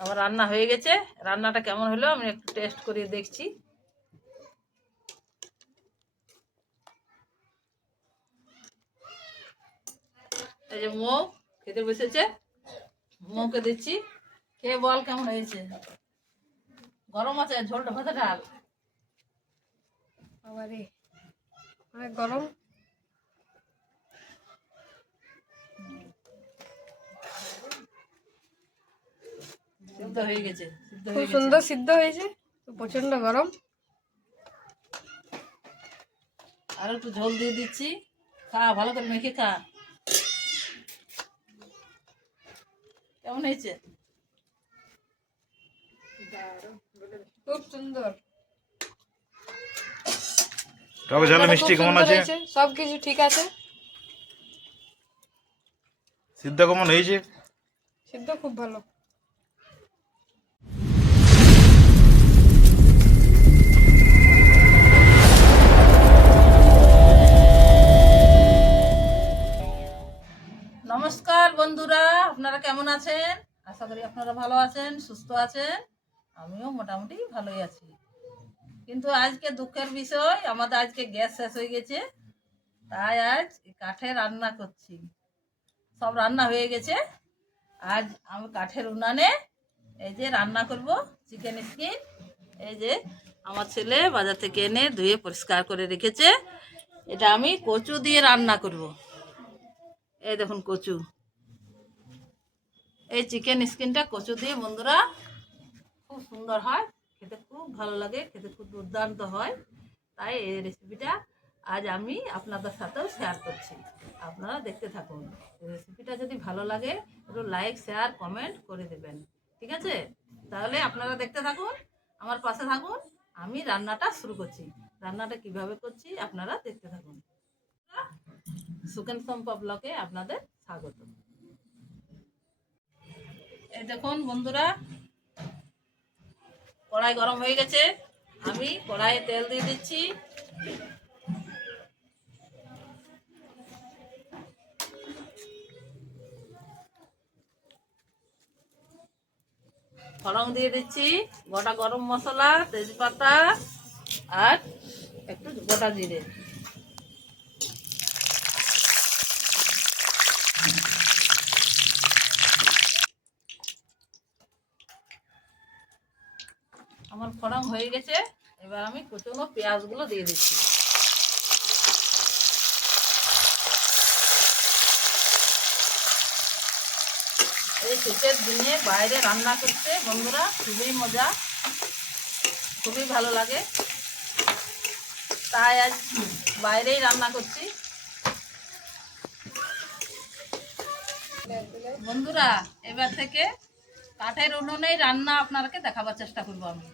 আমার রান্না হয়ে গেছে। রান্নাটা কেমন হলো আমি একটু টেস্ট করে দেখছি। এই যে মৌ, খেতে বসেছে। মৌকে দিচ্ছি। খেয়ে বল কেমন হয়েছে? গরম আছে, ঝোলটা ভাতে ডাল অনেক গরম। সিদ্ধ হয়ে গেছে খুব সুন্দর সিদ্ধ হয়েছে প্রচণ্ড গরম। আর একটু ঝোল দিয়ে দিচ্ছি। খা ভালো করে মেখে খা। কেমন হয়েছে? খুব সুন্দর। টক ঝাল মিষ্টি কেমন আছে? হয়েছে, সবকিছু ঠিক আছে। সিদ্ধ কেমন হয়েছে? সিদ্ধ খুব ভালো। আশা করি আপনারা ভালো আছেন, সুস্থ আছেন। আমিও মোটামুটি ভালোই আছি। কিন্তু আজকে দুঃখের বিষয়, আমাদের আজকে গ্যাস শেষ হয়ে গেছে। তাই আজ কাঠে রান্না করছি। সব রান্না হয়ে গেছে। আজ আমি কাঠের উনানে এই যে রান্না করব, চিকেন স্কিন। এই যে আমার ছেলে বাজার থেকে এনে ধুয়ে পরিষ্কার করে রেখেছে। এটা আমি কচু দিয়ে রান্না করব। এই দেখুন কচু। এই চিকেন স্কিনটা কচু দিয়ে বন্ধুরা খুব সুন্দর হয়। খেতে খুব ভালো লাগে, খেতে খুব দুর্দান্ত হয়। তাই এই রেসিপিটা আজ আমি আপনাদের সাথেও শেয়ার করছি। আপনারা দেখতে থাকুন। রেসিপিটা যদি ভালো লাগে, একটু লাইক শেয়ার কমেন্ট করে দেবেন। ঠিক আছে? তাহলে আপনারা দেখতে থাকুন, আমার পাশে থাকুন। আমি রান্নাটা শুরু করছি। রান্নাটা কীভাবে করছি আপনারা দেখতে থাকুন। সুকেন সম্পা ব্লকে আপনাদের স্বাগত। এই দেখুন বন্ধুরা, কড়াই গরম হয়ে গেছে। আমি কড়াইয়ে তেল দিয়ে দিচ্ছি। ফড়ং দিয়ে দিচ্ছি গোটা গরম মশলা, তেজপাতা, আর একটু গোটা জিরে। ফড়ং হয়ে গেছে, এবার আমি কুচনো পেঁয়াজগুলো দিয়ে দিচ্ছি। এই শীতের দিনে বাইরে রান্না করতে বন্ধুরা খুবই মজা, খুবই ভালো লাগে। তাই আজ বাইরেই রান্না করছি। বন্ধুরা, এবার থেকে কাঠের উনুনেই রান্না আপনাকে দেখাবার চেষ্টা করব আমি।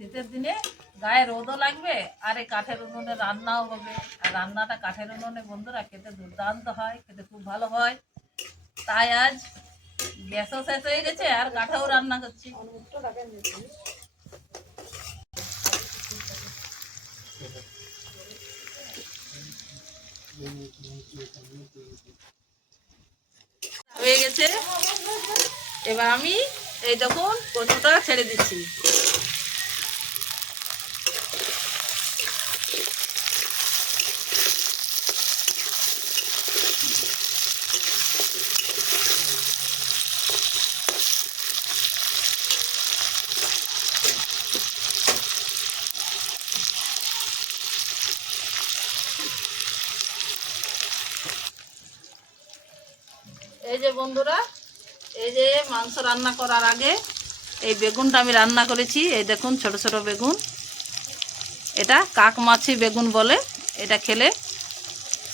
শীতের দিনে গায়ে রোদও লাগবে, আর এই কাঠের উনুনে রান্নাও হবে। আর রান্নাটা কাঠের উনুনে বন্ধুরা খেতে দুর্দান্ত হয়, খেতে খুব ভালো হয়। তাই আজ গ্যাসও শেষ হয়ে গেছে, আর কাঠাও রান্না করছি। হয়ে গেছে। এবার আমি এই দেখুন কচুটা ছেড়ে দিচ্ছি। এই যে বন্ধুরা, এই যে মাংস রান্না করার আগে এই বেগুনটা আমি রান্না করেছি। এই দেখুন, ছোট ছোট বেগুন। এটা কাক মাছি বেগুন বলে। এটা খেলে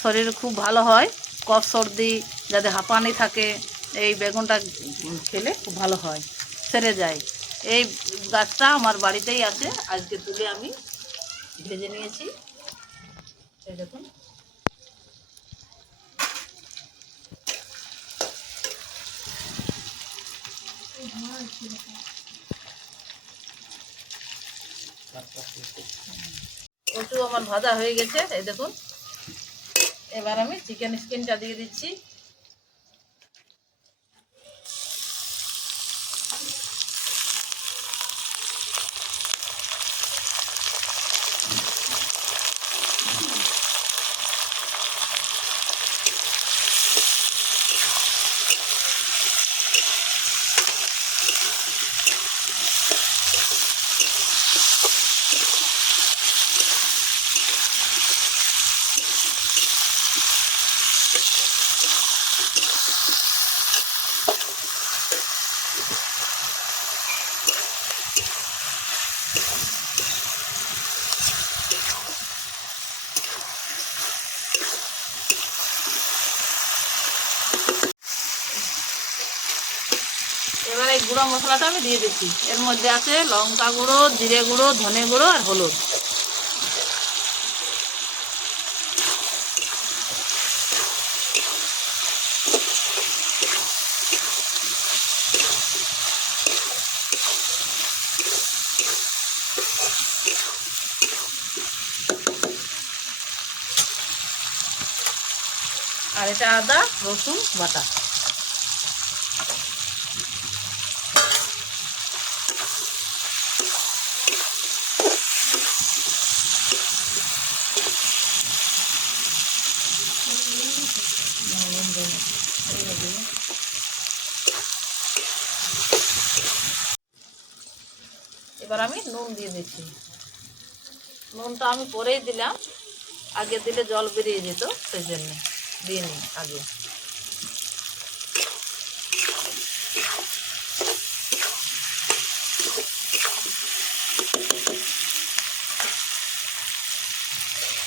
শরীর খুব ভালো হয়, কফ সর্দি যাদের হাঁপানি থাকে, এই বেগুনটা খেলে খুব ভালো হয়, সেরে যায়। এই গাছটা আমার বাড়িতেই আছে। আজকে তুলে আমি ভেজে নিয়েছি। দেখুন। কচু আমার ভাজা হয়ে গেছে এই দেখুন। এবার আমি চিকেন স্কিনটা দিয়ে দিচ্ছি। গুঁড়ো মশলাটা আমি দিয়ে দিচ্ছি। এর মধ্যে আছে লঙ্কা গুঁড়ো, জিরে গুঁড়ো, ধনে গুঁড়ো আর হলুদ। আর এটা আদা, রসুন, বাটা এবার আমি নুন দিয়ে দিচ্ছি। নুনটা আমি পরেই দিলাম। আগে দিলে জল বেরিয়ে যেত, সেই জন্য দিয়ে নিই আগে।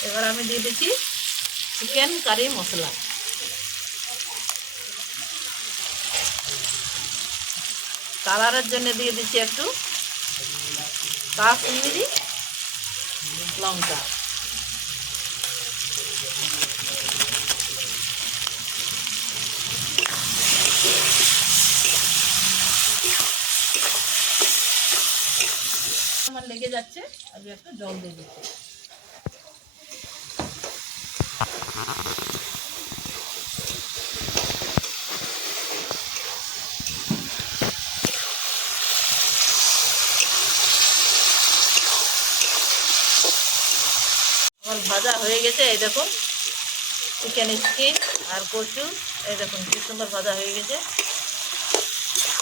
এবার আমি দিয়ে দিচ্ছি চিকেন কারি মশলা। কালারের জন্য দিয়ে দিচ্ছি একটু কাশ্মীরি লঙ্কা। আমার লেগে যাচ্ছে আমি একটা জল দিয়ে দিচ্ছি আমার ভাজা হয়ে গেছে, এই দেখুন। চিকেন স্কিন আর কচু, এই দেখুন কি সুন্দর ভাজা হয়ে গেছে।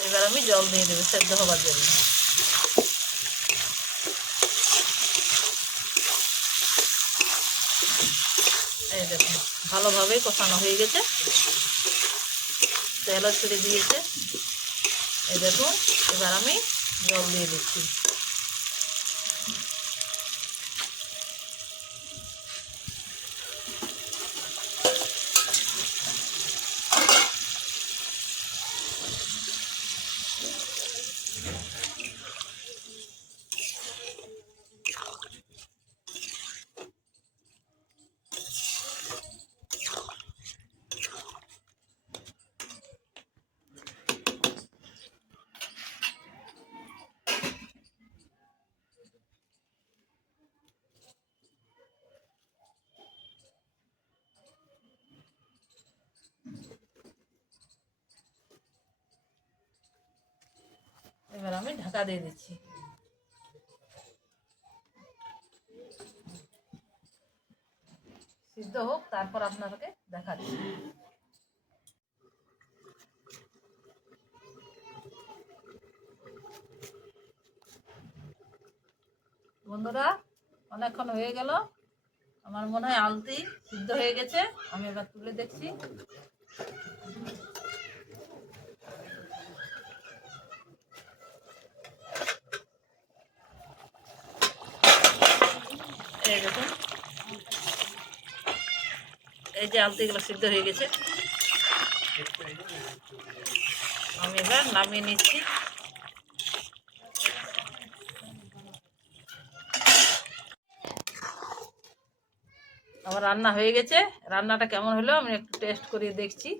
এবার আমি জল দিয়ে দেবো সেদ্ধ হবার জন্য। এই দেখুন ভালোভাবেই কষানো হয়ে গেছে। তেলও ছেড়ে দিয়েছে। এই দেখুন, এবার আমি জল দিয়ে দিচ্ছি এবার আমি ঢাকা দিয়ে দিচ্ছি। সিদ্ধ হোক, তারপর আপনাদেরকে দেখাচ্ছি। বন্ধুরা, অনেকক্ষণ হয়ে গেল। আমার মনে হয় আলতি সিদ্ধ হয়ে গেছে। আমি এবার তুলে দেখছি। এই দেখুন এই যে আলতিগুলো সিদ্ধ হয়ে গেছে। আমি এবার নামিয়ে নিচ্ছি। আমার রান্না হয়ে গেছে। রান্নাটা কেমন হলো আমি একটু টেস্ট করিয়ে দেখছি।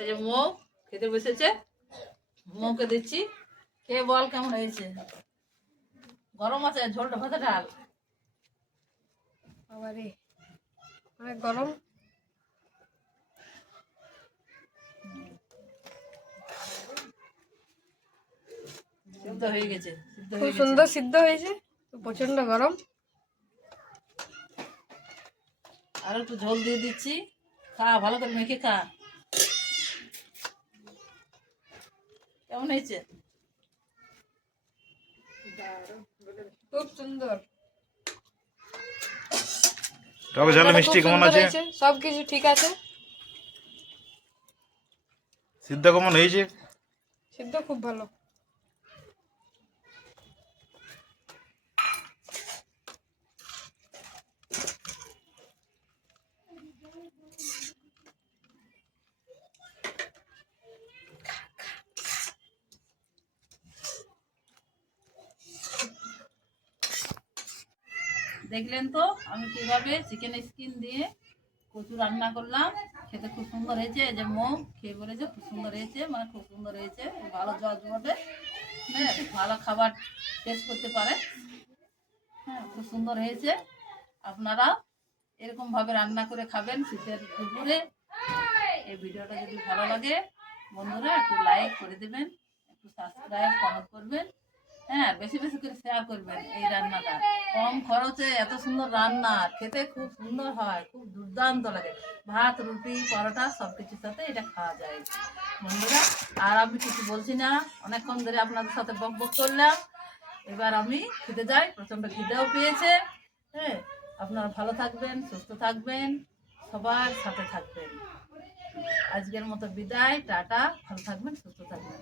এই যে মৌ খেতে বসেছে। মৌকে দিচ্ছি। কে বল কেমন হয়েছে? গরম আছে ঝোলটা ভাতে ডাল। আবারে অনেক গরম। সিদ্ধ হয়ে গেছে খুব সুন্দর সিদ্ধ হয়েছে প্রচণ্ড গরম। আর একটু ঝোল দিয়ে দিচ্ছি। খা ভালো করে মেখে খা। কেমন হয়েছে? খুব সুন্দর। টক ঝাল মিষ্টি কেমন আছে? হয়েছে, সবকিছু ঠিক আছে? সিদ্ধ কেমন হয়েছে? সিদ্ধ খুব ভালো। দেখলেন তো, আমি কীভাবে চিকেন স্কিন দিয়ে কচু রান্না করলাম। খেতে খুব সুন্দর হয়েছে, এই যে মুখ খেয়ে বলেছে, খুব সুন্দর হয়েছে মানে খুব সুন্দর হয়েছে, ভালো জজ বটে হ্যাঁ ভালো খাবার টেস্ট করতে পারে। হ্যাঁ খুব সুন্দর হয়েছে। আপনারা এরকমভাবে রান্না করে খাবেন শীতের দুপুরে। এই ভিডিওটা যদি ভালো লাগে, বন্ধুরা একটু লাইক করে দেবেন, একটু সাবস্ক্রাইব কমেন্ট করবেন। হ্যাঁ বেশি বেশি করে শেয়ার করবেন এই রান্নাটা। কম খরচে এত সুন্দর রান্না, খেতে খুব সুন্দর হয়, খুব দুর্দান্ত লাগে। ভাত, রুটি, পরোটা সব কিছুর সাথে এটা খাওয়া যায়। বন্ধুরা, আর আমি কিছু বলছি না, অনেকক্ষণ ধরে আপনাদের সাথে বক বক করলাম। এবার আমি খেতে যাই, প্রচণ্ড খিদেও পেয়েছে। হ্যাঁ আপনারা ভালো থাকবেন, সুস্থ থাকবেন, সবার সাথে থাকবেন। আজকের মতো বিদায়, টাটা, ভালো থাকবেন, সুস্থ থাকবেন।